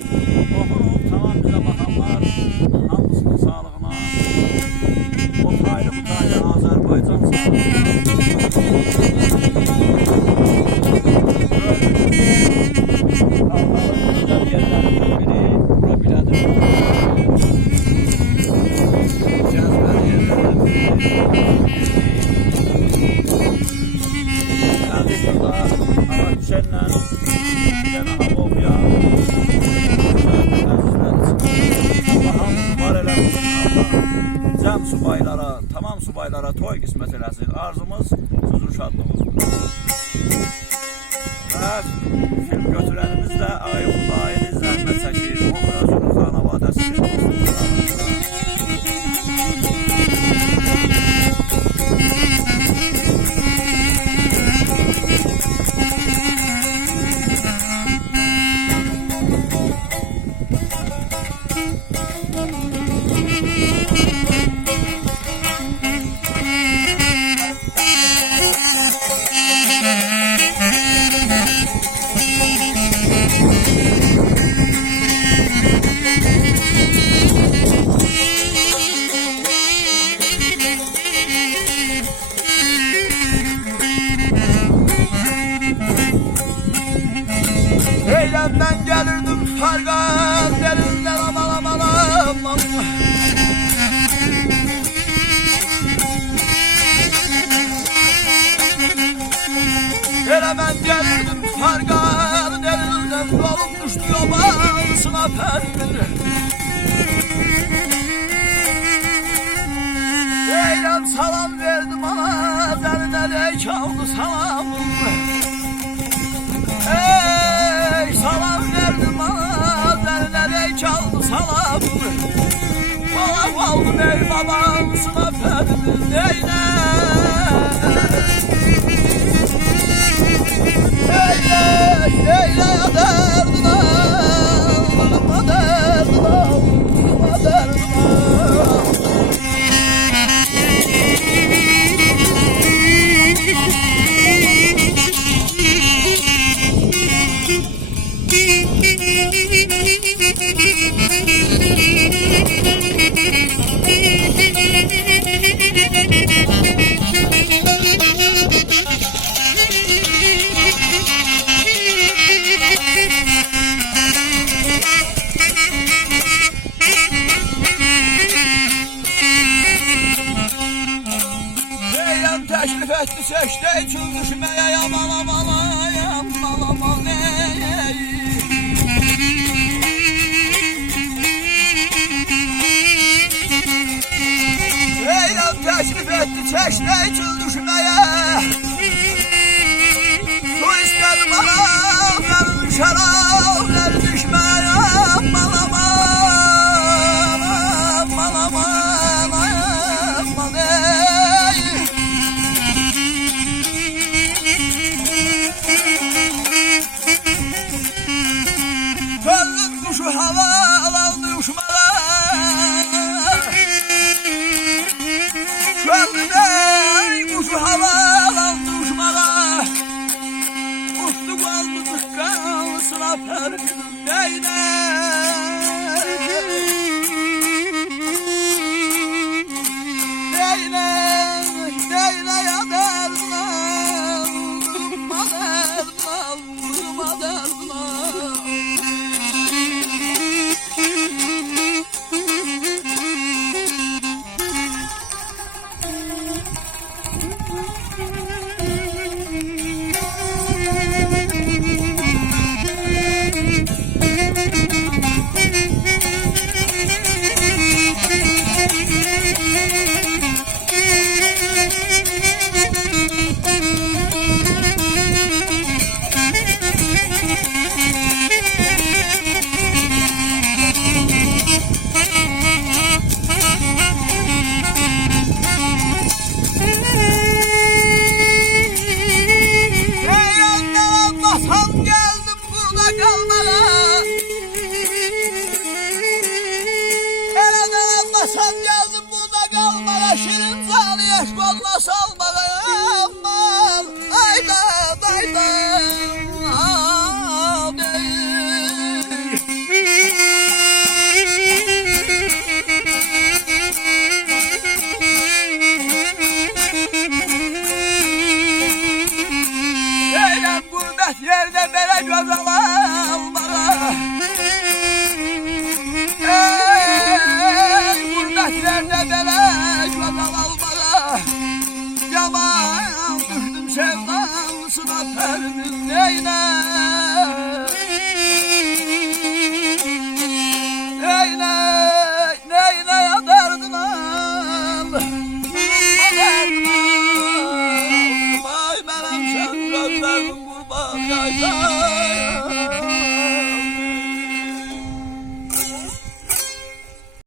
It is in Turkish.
Oxuruq, tamam bize bakanlar, hamısının sağlığına, o taylı bu taylı Azərbaycan sağlığına. Güzel yerlerinden biri, bura bilədir. Cəzbəli yerlerden biri. Gəldik burada, hava düşənlə, bir dənə hava oxuyan. Cəm subaylara, tamam subaylara toy qismət eləsin. Arzumuz sizin şadlığınızdır. Və film götürənimiz də Ayıp Dayeli zəhmət çəkir. O Özünün xanavadəsini Eylemden gelirdim farka derinden aman aman aman. Eylemden gelirdim farka derinden yolum düştü yomasına perdir. Eylem salam verdim ana derine de çaldı salamım. Salam verdim bana, derine çaldı salamını. Bana aldım ey babasına ferdim neyle. Neyle ya derdine, bana derdine, bana derdine. Teklif etti seçti için düşmeye yaman aman yaman aman Eylem teklif etti seçti için düşmeye su istedim anam beni düşerim beni düşmeye aman aman aman aman aman Kuşu hava alandı uçmalar Gönlümden kuşu hava alandı uçmalar Uçtu kaldı tıkkal sıra perdim neyine Neyine Neyine ya derdine Durma derdine Durma derdine Gurbet yerde bere göz almağa. Ey gurbet yerde bere göz almağa. Yaman düştüm sevdalısına perdiz neyine. Neyine ya derdin al. Vay benim sen gözlerin kurban yaydan.